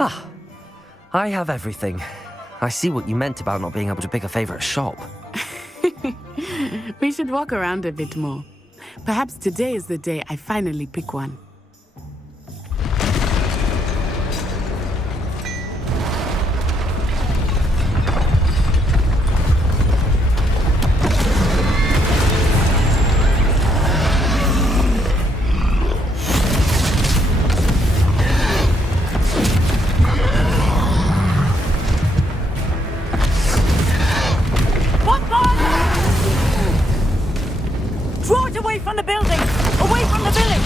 Ah, I have everything. I see what you meant about not being able to pick a favorite shop. We should walk around a bit more. Perhaps today is the day I finally pick one. Draw it away from the building! Away from the village!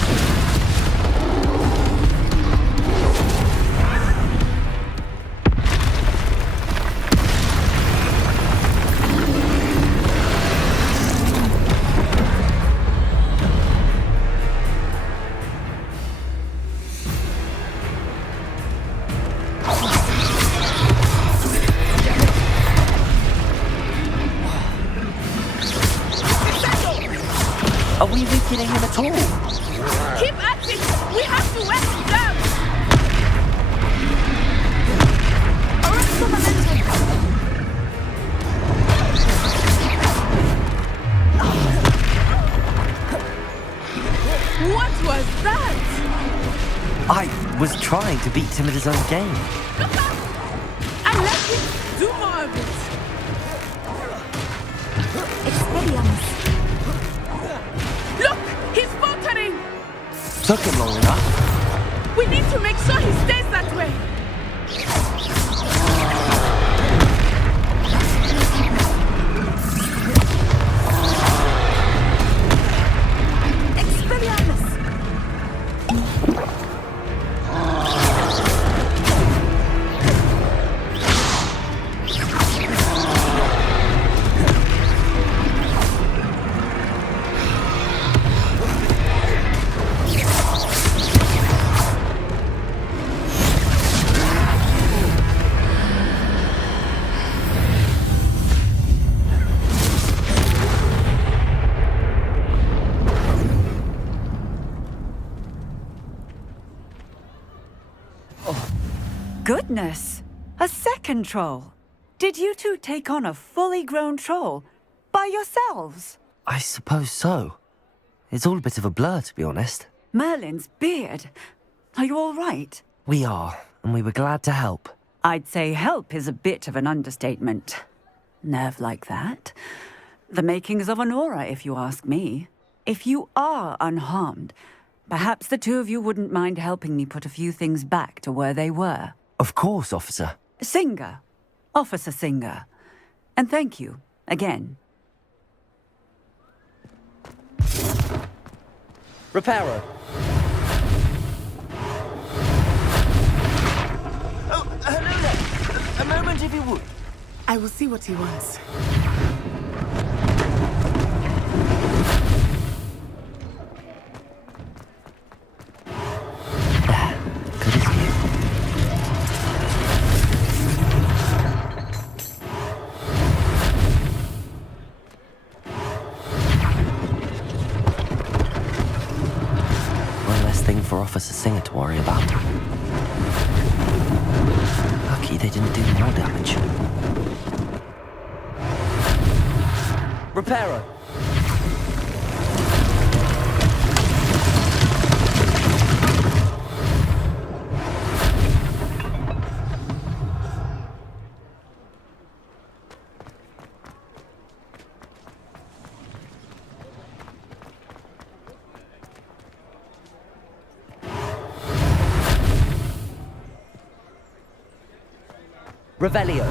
Are we weakening him at all? Keep at it! We have to wear him down! Arrest the momentum! What was that? I was trying to beat him at his own game. Look out! And let him do more of it! Expelliarmus! Look! He's faltering! Took him long enough. We need to make sure he stays that way! Expelliarmus! Goodness! A second troll! Did you two take on a fully grown troll by yourselves? I suppose so. It's all a bit of a blur, to be honest. Merlin's beard. Are you all right? We are, and we were glad to help. I'd say help is a bit of an understatement. Nerve like that. The makings of an aura, if you ask me. If you are unharmed, perhaps the two of you wouldn't mind helping me put a few things back to where they were. Of course, officer. Singer. Officer Singer. And thank you, again. Reparo. Oh, hello there. A moment, if you would. I will see what he wants. Good as new. One less thing for Officer Singer to worry about. Lucky they didn't do more damage. Reparo. Revelio.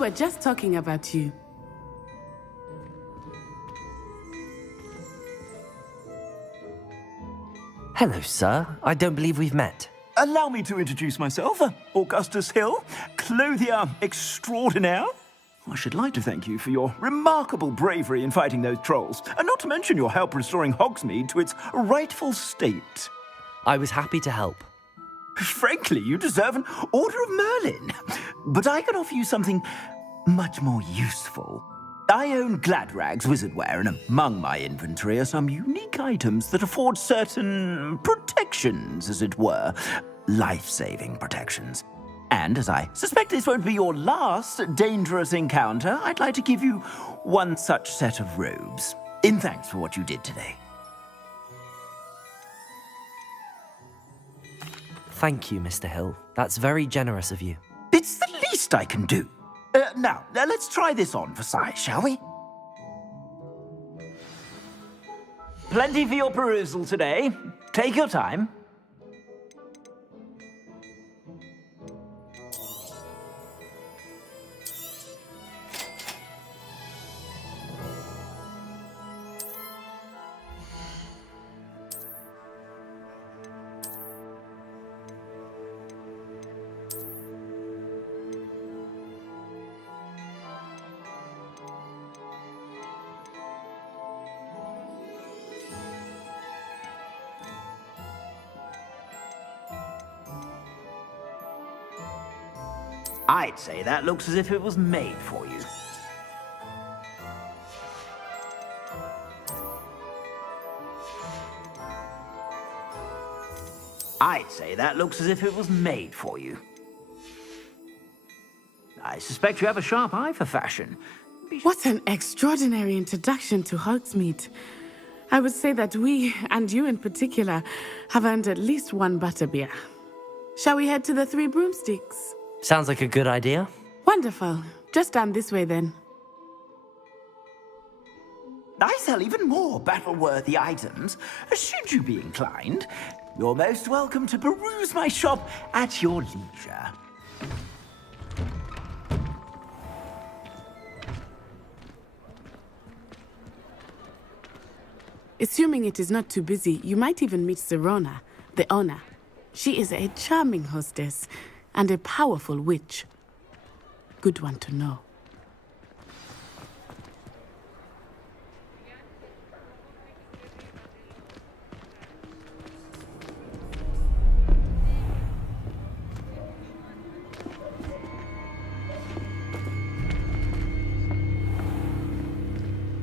were just talking about you. Hello, sir. I don't believe we've met. Allow me to introduce myself, Augustus Hill, clothier extraordinaire. I should like to thank you for your remarkable bravery in fighting those trolls, and not to mention your help restoring Hogsmeade to its rightful state. I was happy to help. Frankly, you deserve an Order of Merlin. But I can offer you something much more useful. I own Gladrag's wizardware, and among my inventory are some unique items that afford certain protections, as it were. Life-saving protections. And as I suspect this won't be your last dangerous encounter, I'd like to give you one such set of robes, in thanks for what you did today. Thank you, Mr. Hill. That's very generous of you. It's the least I can do. Now, let's try this on for size, shall we? Plenty for your perusal today. Take your time. I'd say that looks as if it was made for you. I'd say that looks as if it was made for you. I suspect you have a sharp eye for fashion. What an extraordinary introduction to Hogsmeade. I would say that we, and you in particular, have earned at least one butterbeer. Shall we head to the Three Broomsticks? Sounds like a good idea. Wonderful. Just down this way then. I sell even more battle-worthy items. Should you be inclined, you're most welcome to peruse my shop at your leisure. Assuming it is not too busy, you might even meet Serona, the owner. She is a charming hostess and a powerful witch. Good one to know.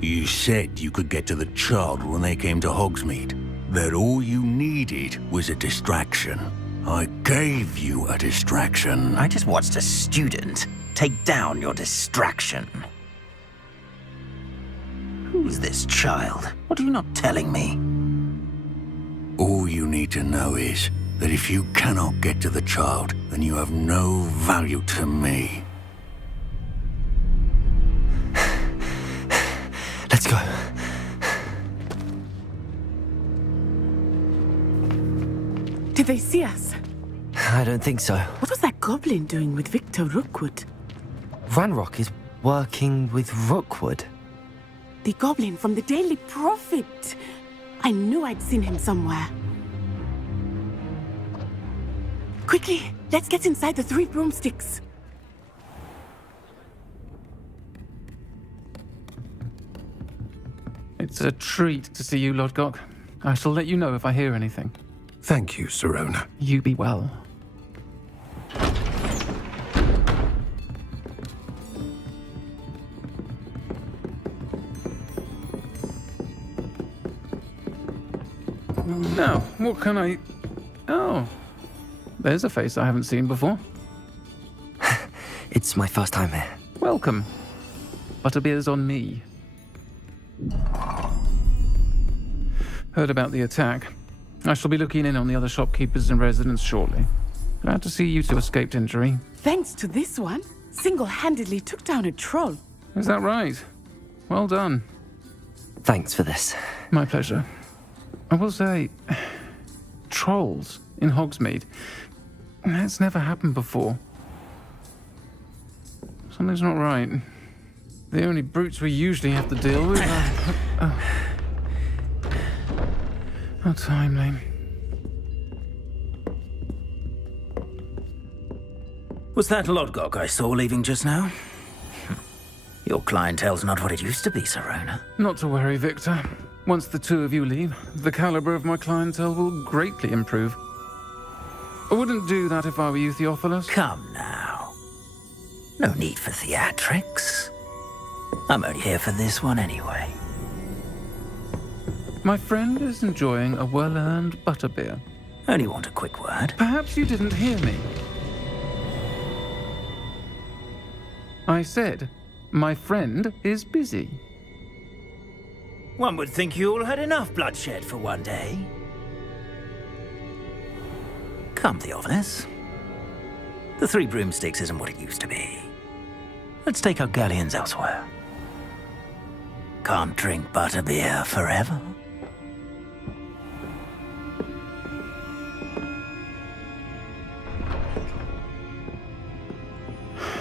You said you could get to the child when they came to Hogsmeade. That all you needed was a distraction. I gave you a distraction. I just watched a student take down your distraction. Who's this child? What are you not telling me? All you need to know is that if you cannot get to the child, then you have no value to me. Let's go. Did they see us? I don't think so. What was that goblin doing with Victor Rookwood? Ranrock is working with Rookwood. The goblin from the Daily Prophet. I knew I'd seen him somewhere. Quickly, let's get inside the Three Broomsticks. It's a treat to see you, Lodgok. I shall let you know if I hear anything. Thank you, Serona. You be well. Now, what can I... Oh, there's a face I haven't seen before. It's my first time here. Welcome. Butterbeer's on me. Heard about the attack. I shall be looking in on the other shopkeepers and residents shortly. Glad to see you two escaped injury. Thanks to this one, single-handedly took down a troll. Is that right? Well done. Thanks for this. My pleasure. I will say, trolls in Hogsmeade. That's never happened before. Something's not right. The only brutes we usually have to deal with are... How timely. Was that Lodgok I saw leaving just now? Your clientele's not what it used to be, Serona. Not to worry, Victor. Once the two of you leave, the caliber of my clientele will greatly improve. I wouldn't do that if I were you, Theophilus. Come now. No need for theatrics. I'm only here for this one anyway. My friend is enjoying a well-earned butterbeer. Only want a quick word. Perhaps you didn't hear me. I said, my friend is busy. One would think you all had enough bloodshed for one day. Come, Theophilus. The Three Broomsticks isn't what it used to be. Let's take our galleons elsewhere. Can't drink butterbeer forever.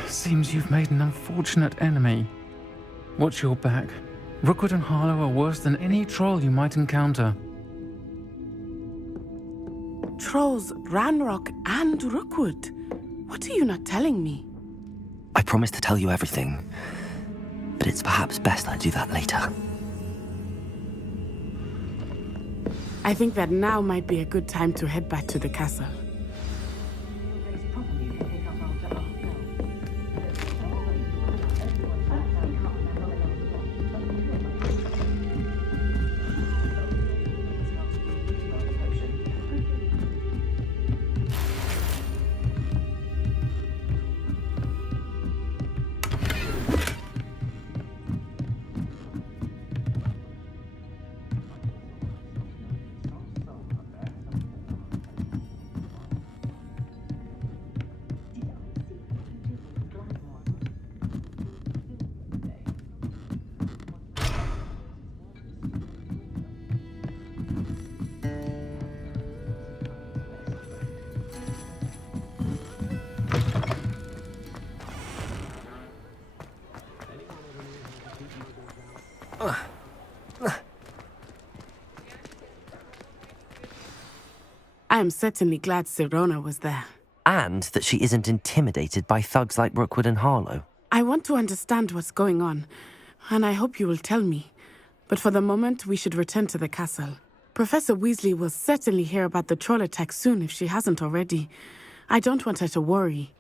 Seems you've made an unfortunate enemy. Watch your back. Rookwood and Harlow are worse than any troll you might encounter. Trolls, Ranrock, and Rookwood. What are you not telling me? I promised to tell you everything, but it's perhaps best I do that later. I think that now might be a good time to head back to the castle. I am certainly glad Serona was there. And that she isn't intimidated by thugs like Rookwood and Harlow. I want to understand what's going on, and I hope you will tell me. But for the moment, we should return to the castle. Professor Weasley will certainly hear about the troll attack soon if she hasn't already. I don't want her to worry.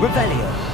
Revelio!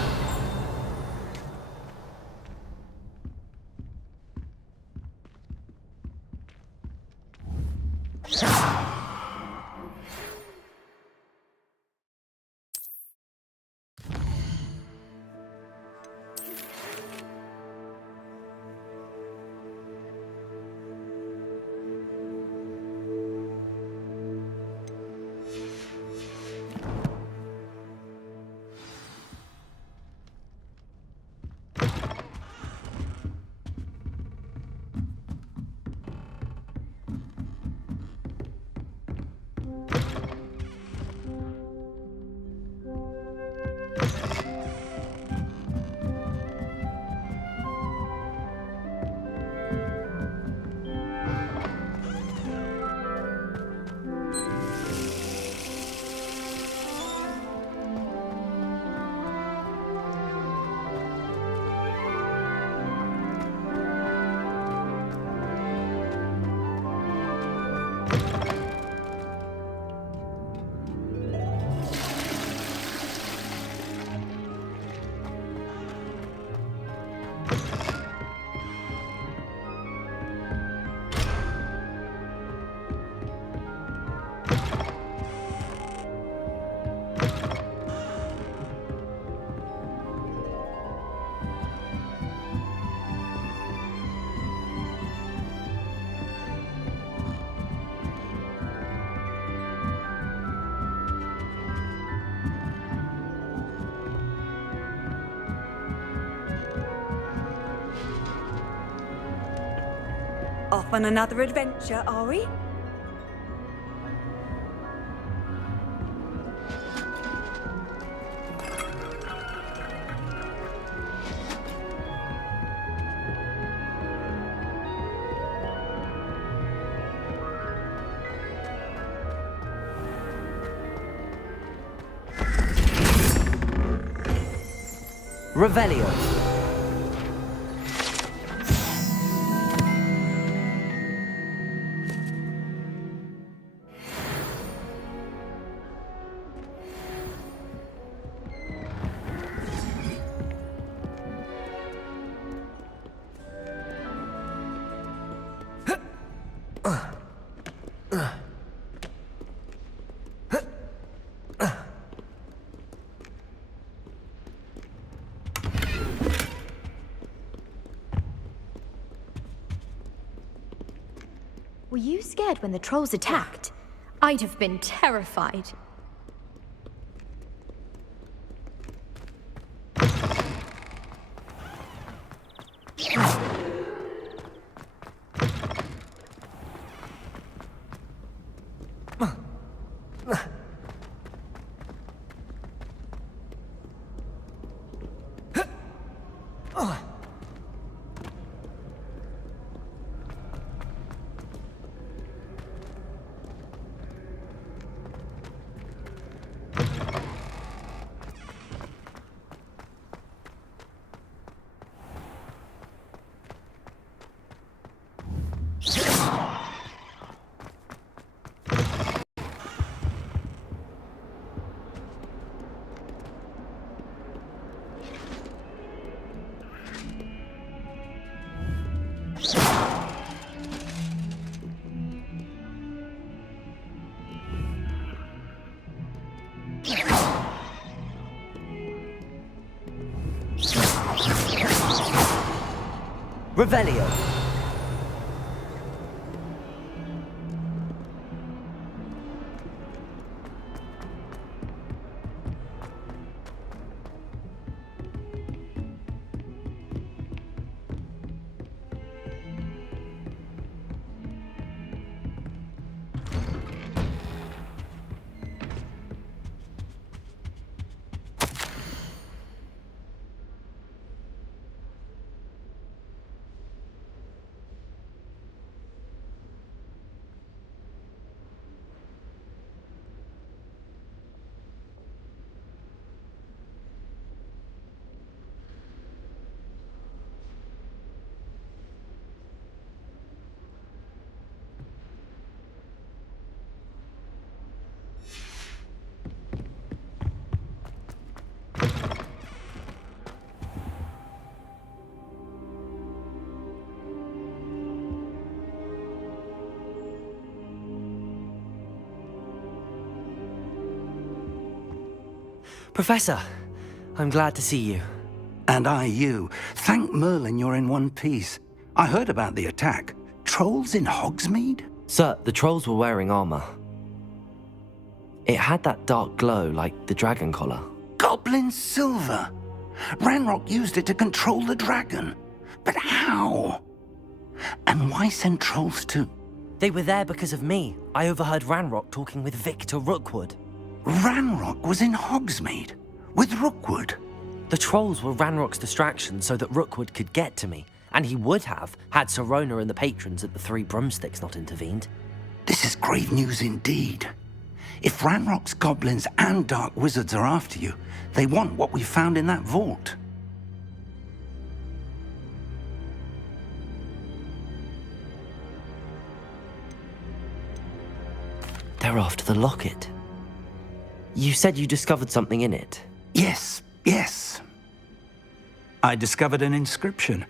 Off on another adventure, are we? Revelio. Were you scared when the trolls attacked? I'd have been terrified. Revelio. Professor, I'm glad to see you. And I you. Thank Merlin you're in one piece. I heard about the attack. Trolls in Hogsmeade? Sir, the trolls were wearing armor. It had that dark glow like the dragon collar. Goblin silver! Ranrock used it to control the dragon. But how? And why send trolls to... They were there because of me. I overheard Ranrock talking with Victor Rookwood. Ranrock was in Hogsmeade? With Rookwood? The trolls were Ranrock's distraction so that Rookwood could get to me. And he would have, had Sirona and the patrons at the Three Broomsticks not intervened. This is grave news indeed. If Ranrock's goblins and dark wizards are after you, they want what we found in that vault. They're after the locket. You said you discovered something in it. Yes. I discovered an inscription.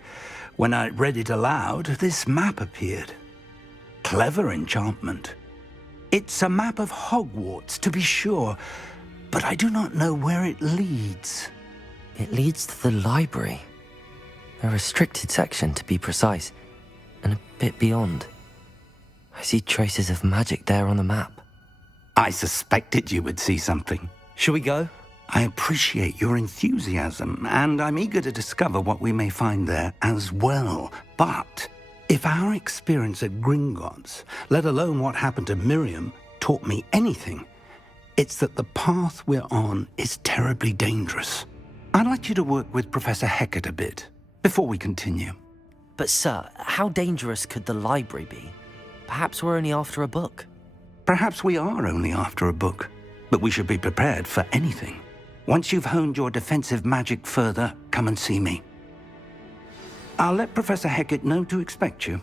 When I read it aloud, this map appeared. Clever enchantment. It's a map of Hogwarts, to be sure, but I do not know where it leads. It leads to the library. A restricted section, to be precise, and a bit beyond. I see traces of magic there on the map. I suspected you would see something. Shall we go? I appreciate your enthusiasm, and I'm eager to discover what we may find there as well. But If our experience at Gringotts, let alone what happened to Miriam, taught me anything, it's that the path we're on is terribly dangerous. I'd like you to work with Professor Hecat a bit, before we continue. But sir, how dangerous could the library be? Perhaps we're only after a book. Perhaps we are only after a book, but we should be prepared for anything. Once you've honed your defensive magic further, come and see me. I'll let Professor Hecat know to expect you.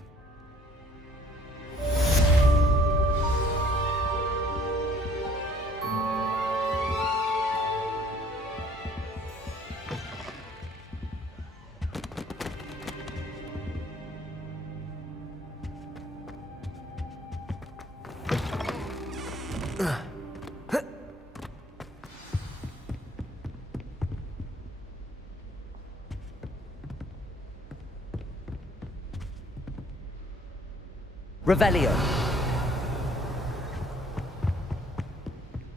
Revelio.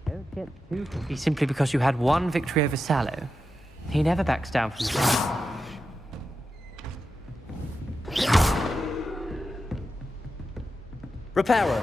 Don't get too cocky simply because you had one victory over Sallow. He never backs down from Reparo.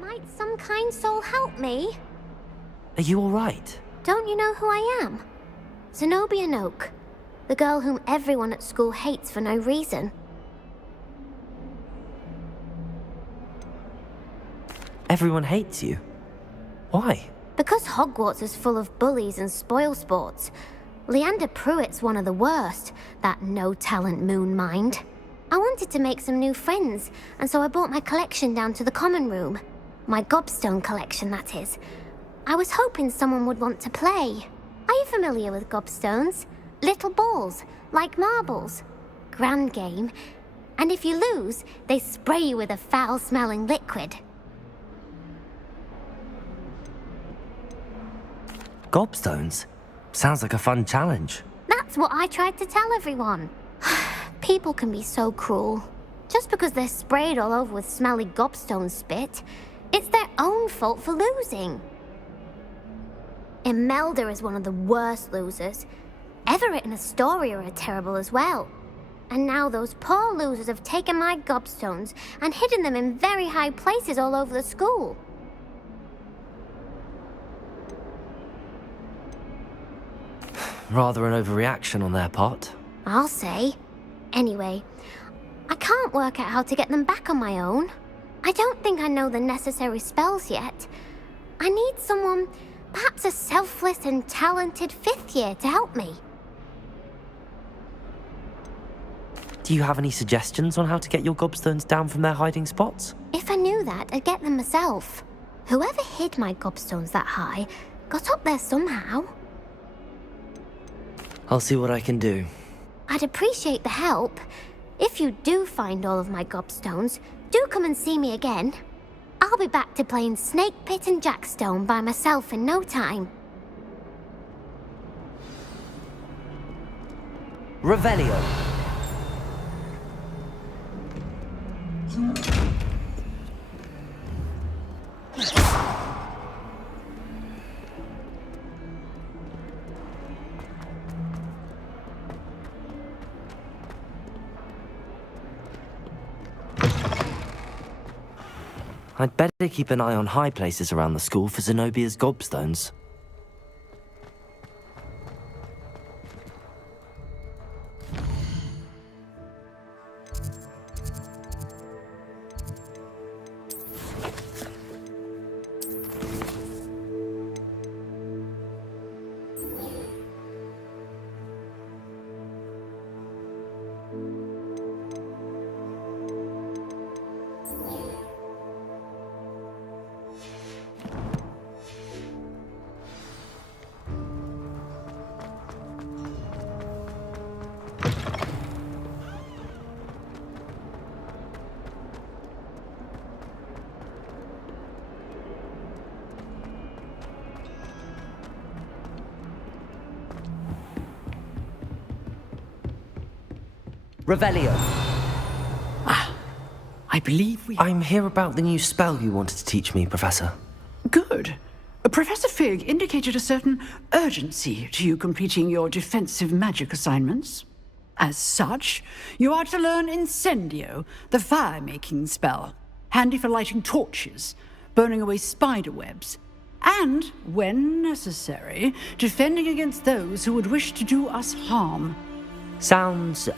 Might some kind soul help me? Are you all right? Don't you know who I am? Zenobia Noak, the girl whom everyone at school hates for no reason. Everyone hates you. Why? Because Hogwarts is full of bullies and spoilsports. Leander Pruitt's one of the worst, that no-talent moon mind. I wanted to make some new friends, and so I brought my collection down to the common room. My gobstone collection, that is. I was hoping someone would want to play. Are you familiar with gobstones? Little balls, like marbles. Grand game. And if you lose, they spray you with a foul-smelling liquid. Gobstones? Sounds like a fun challenge. That's what I tried to tell everyone. People can be so cruel. Just because they're sprayed all over with smelly gobstone spit, it's their own fault for losing. Imelda is one of the worst losers. Everett and Astoria are terrible as well. And now those poor losers have taken my gobstones and hidden them in very high places all over the school. Rather an overreaction on their part. I'll say. Anyway, I can't work out how to get them back on my own. I don't think I know the necessary spells yet. I need someone, perhaps a selfless and talented fifth year to help me. Do you have any suggestions on how to get your gobstones down from their hiding spots? If I knew that, I'd get them myself. Whoever hid my gobstones that high got up there somehow. I'll see what I can do. I'd appreciate the help. If you do find all of my gobstones, do come and see me again. I'll be back to playing Snake Pit and Jackstone by myself in no time. Revelio. I'd better keep an eye on high places around the school for Zenobia's gobstones. Revelio. I believe we... I'm here about the new spell you wanted to teach me, Professor. Good. Professor Fig indicated a certain urgency to you completing your defensive magic assignments. As such, you are to learn Incendio, the fire-making spell, handy for lighting torches, burning away spider webs, and, when necessary, defending against those who would wish to do us harm. Sounds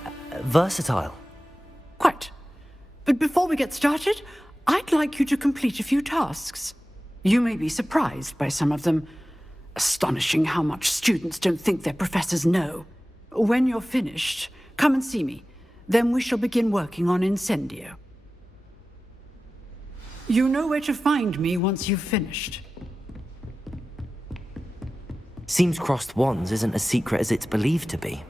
versatile. Quite. But before we get started, I'd like you to complete a few tasks. You may be surprised by some of them. Astonishing how much students don't think their professors know. When you're finished, come and see me. Then we shall begin working on Incendio. You know where to find me once you've finished. Seems crossed wands isn't as secret as it's believed to be.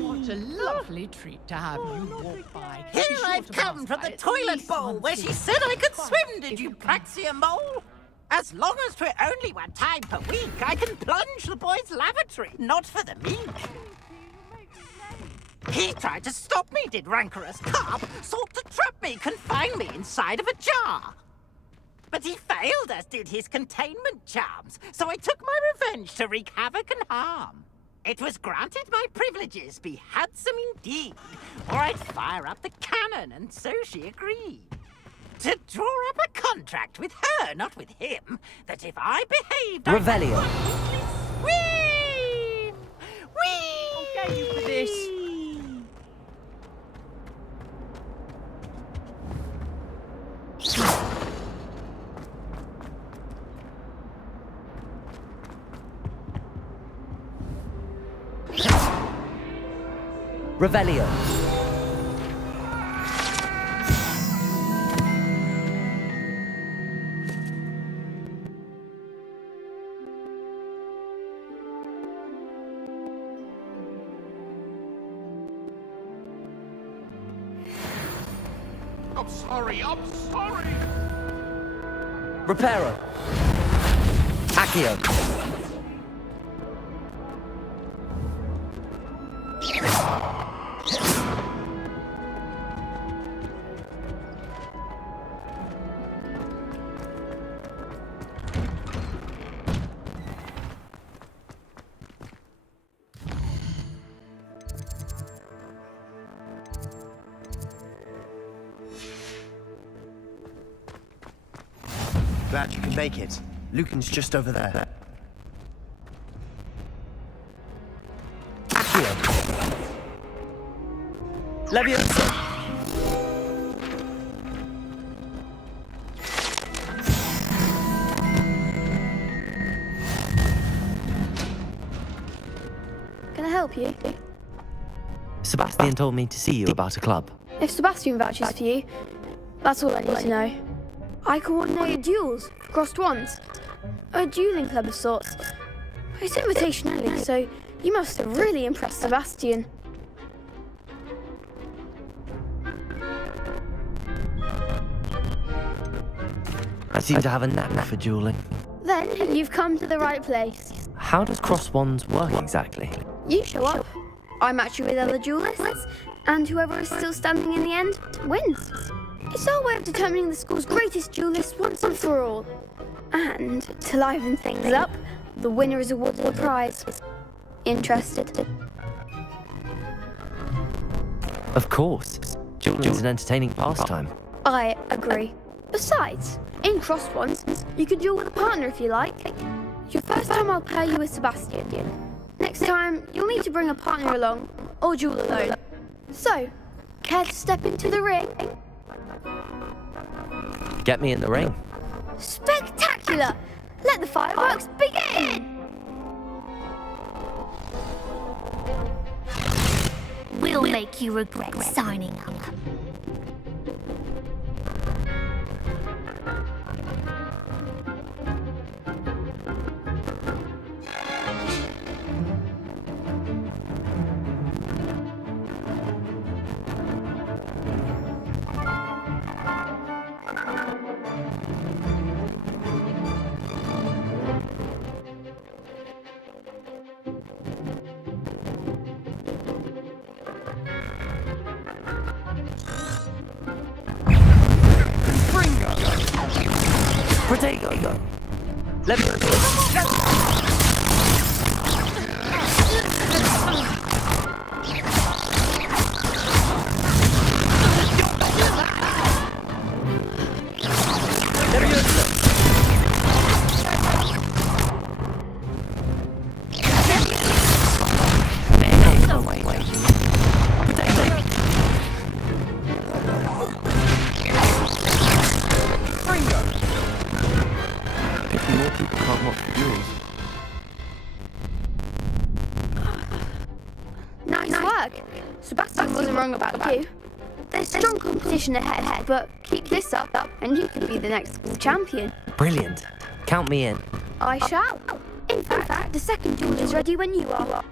What a lovely treat to have you walk by. Here I've come from the toilet bowl where she said I could swim, did you praxia mole? As long as we're only one time per week, I can plunge the boys' lavatory, not for the meek. He tried to stop me, did rancorous carp, sought to trap me, confine me inside of a jar. But he failed, as did his containment charms, so I took my revenge to wreak havoc and harm. It was granted my privileges be handsome indeed, or I'd fire up the cannon, and so she agreed. To draw up a contract with her, not with him, that if I behaved... Revelio. Whee! Whee! I'll get you for this. Revelio. I'm sorry. Reparo. Accio. Glad you can make it. Lucan's just over there. Accio. Leviosa. Can I help you? Sebastian told me to see you about a club. If Sebastian vouches for you, that's all I need to know. I coordinate duels for crossed wands. A dueling club of sorts. It's invitation only, so you must have really impressed Sebastian. I seem to have a knack for dueling. Then you've come to the right place. How does cross wands work exactly? You show up, I match you with other duelists, and whoever is still standing in the end wins. It's our way of determining the school's greatest duelist once and for all. And to liven things up, the winner is awarded a prize. Interested? Of course. Dueling's an entertaining pastime. I agree. Besides, in Crossed Ones, you can duel with a partner if you like. Your first time I'll pair you with Sebastian. Next time, you'll need to bring a partner along, or duel alone. So, care to step into the ring? Get me in the ring. Spectacular! Let the fireworks begin! We'll make you regret signing up. Potato. Let me. Nice work. Sebastian wasn't wrong about you. There's strong competition ahead, but keep this up and you could be the next school champion. Brilliant. Count me in. I shall. In fact, the second duel is ready when you are.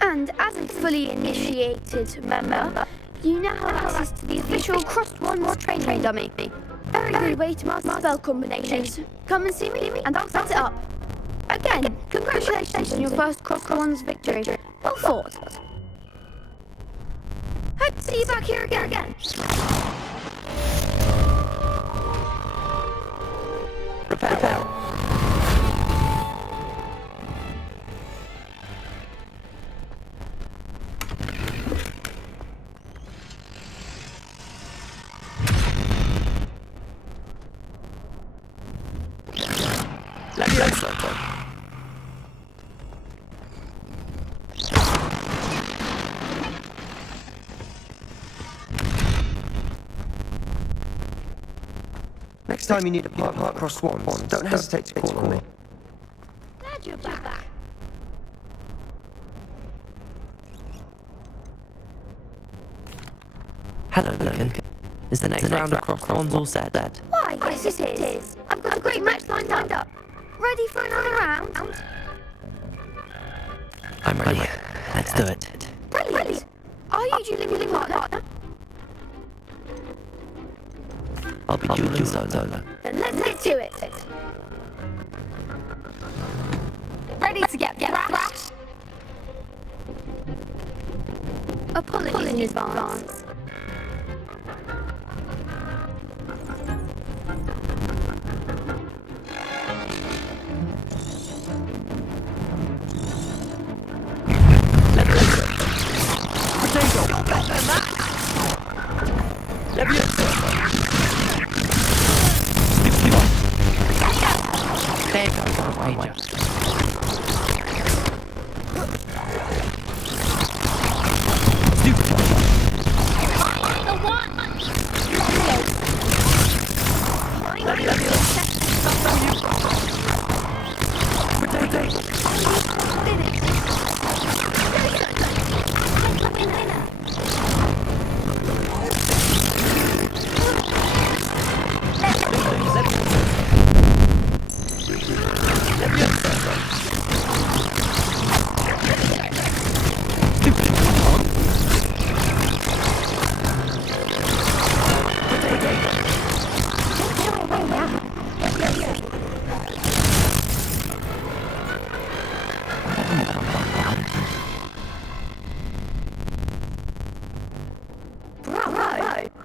And as a fully initiated member, you now have access to the official Crossed Ones training dummy. Very good way to master spell combinations. Come and see me and I'll set it up. Again, congratulations on your first Crossed Ones victory. Well fought. Hope to see you back here again. Prepare. Next time you need a partner across Swans, don't hesitate to call on me. Glad you're back. Hello, Lucan. Is the next round of Crossed Ones all set? Why, yes it is. I've got a great match lined up. Ready for another round? I'm ready. Let's do it. Brilliant. Are you dueling with a partner? I'll be dueling solo. Then let's get to it. Ready to get thrashed? Apologies in advance.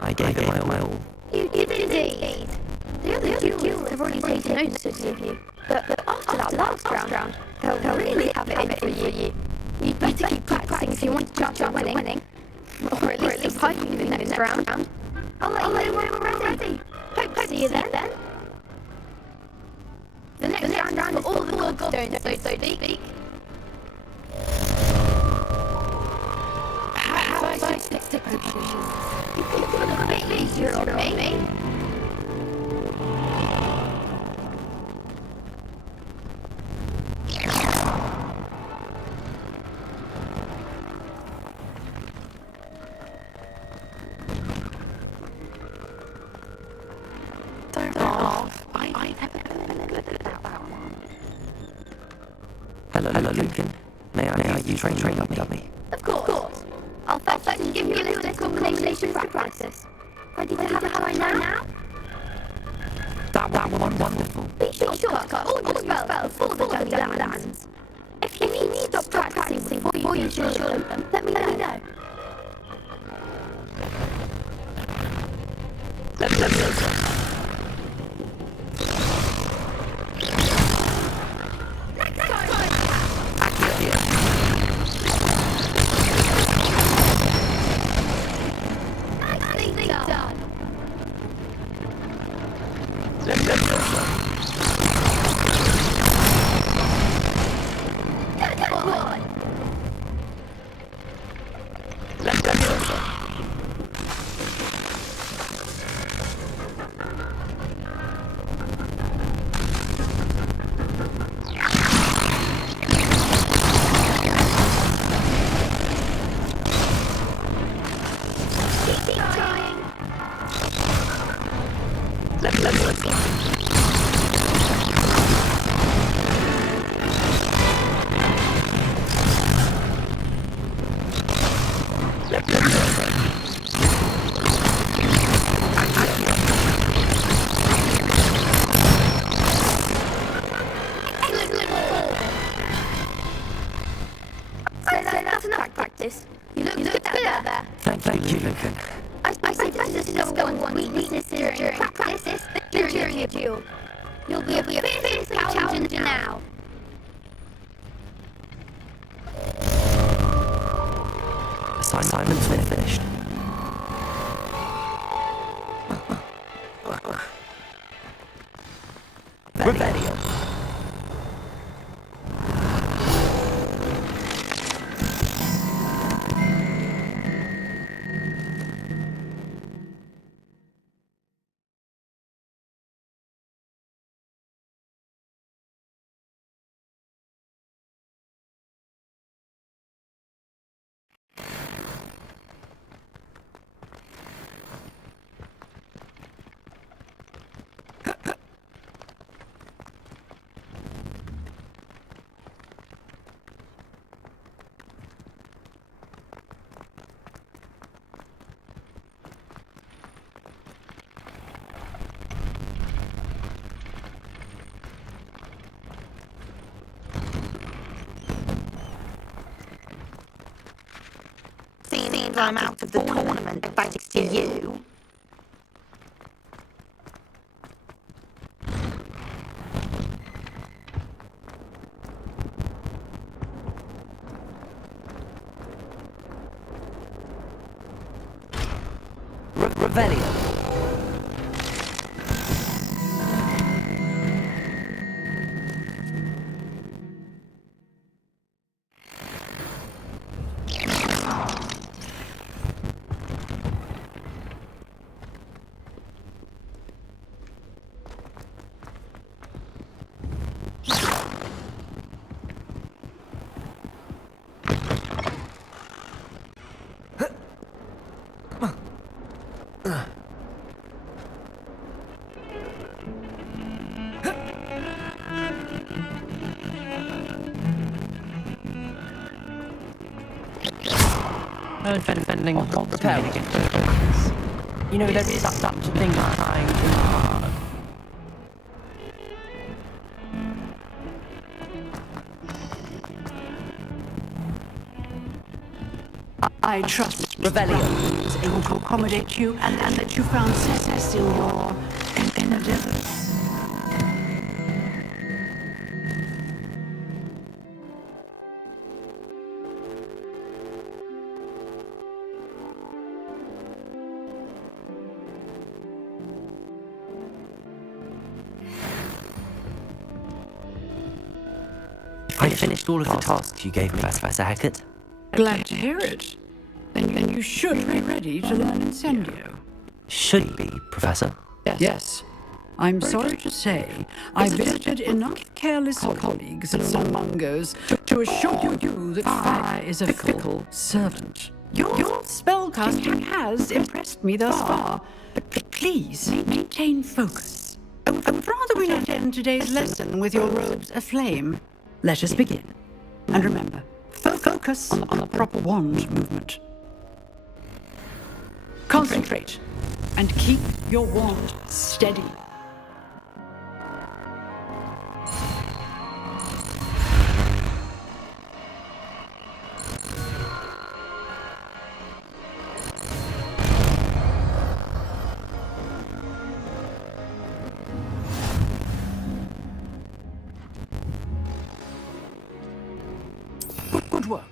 I gave it my all. You did indeed. The other duels have already taken notice of you, but after that last round, they'll really have it in for you. You'd better keep practicing if you want to chance on winning. Or at least a piping the next round. I'll let you know when we're ready. Hope to see you then. The next round is for all the gobstones, so to speak. How I stick to you a bit easier on me. Don't laugh. I never looked at that one. Hello, Lucan. May I use train dummy? Of course. I'll fetch and give you a little combination to practice. Ready to have a try now? That one wonderful. Be sure to cut all your spells before the dummy lands. If you need to stop practicing before you show them, let me know. That's enough practice. You look good out there. Thank you, Lucan. I suppose this is one weakness during practice, during a duel. You'll be a fierce challenger now. Assignment's finished. Revelio. Seems I'm out of the tournament thanks to you. Revelio. Defending repair against the you know, there is such a thing as trying too hard. I trust Revelio was able to accommodate you and that you found success in your endeavors. finished all of the tasks you gave me, Professor Hackett. Glad to hear it. Then you should be ready to learn Incendio. Should be, Professor. Yes. I'm sorry to say, I visited enough careless colleagues and mongers to assure you that fire is a fickle servant. Your spellcasting has impressed me thus far, but please maintain focus. I would rather we not end today's lesson with your robes aflame. Let us begin. And remember, focus on the proper wand movement. Concentrate, and keep your wand steady. Good work.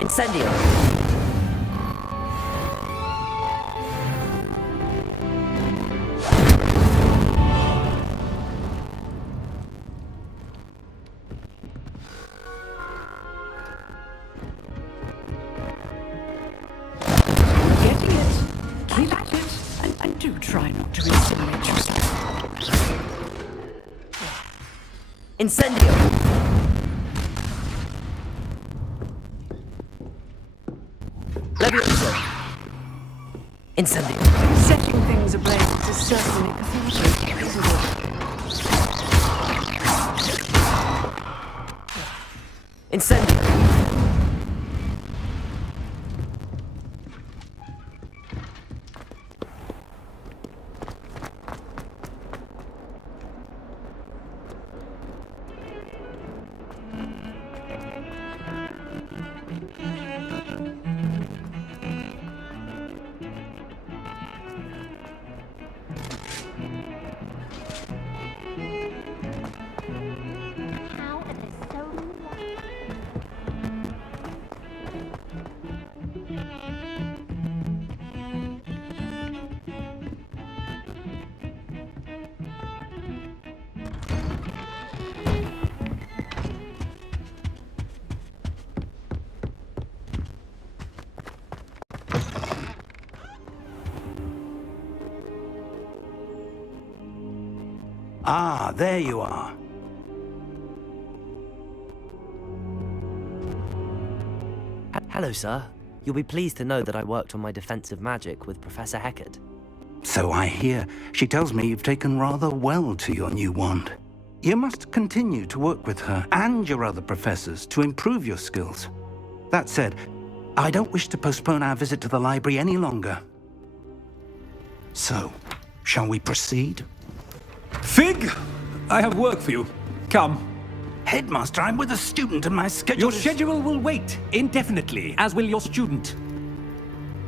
Incendio. Getting it. Keep at it. And do try not to incinerate yourself. Incendio. Levioso. Incendio. Setting things ablaze is certainly cathartic, isn't it? Incendio. How are there so many Ah, there you are. Hello, sir. You'll be pleased to know that I worked on my defensive magic with Professor Hackett. So I hear. She tells me you've taken rather well to your new wand. You must continue to work with her and your other professors to improve your skills. That said, I don't wish to postpone our visit to the library any longer. So, shall we proceed? Fig! I have work for you. Come. Headmaster, I'm with a student and my schedule Your schedule will wait indefinitely, as will your student.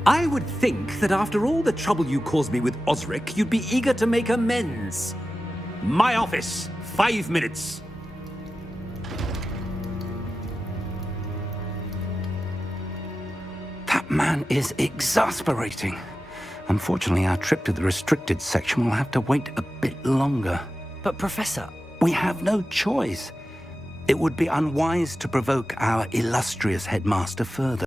I would think that after all the trouble you caused me with Osric, you'd be eager to make amends. My office, 5 minutes. That man is exasperating. Unfortunately, our trip to the restricted section will have to wait a bit longer. But, Professor... We have no choice. It would be unwise to provoke our illustrious headmaster further.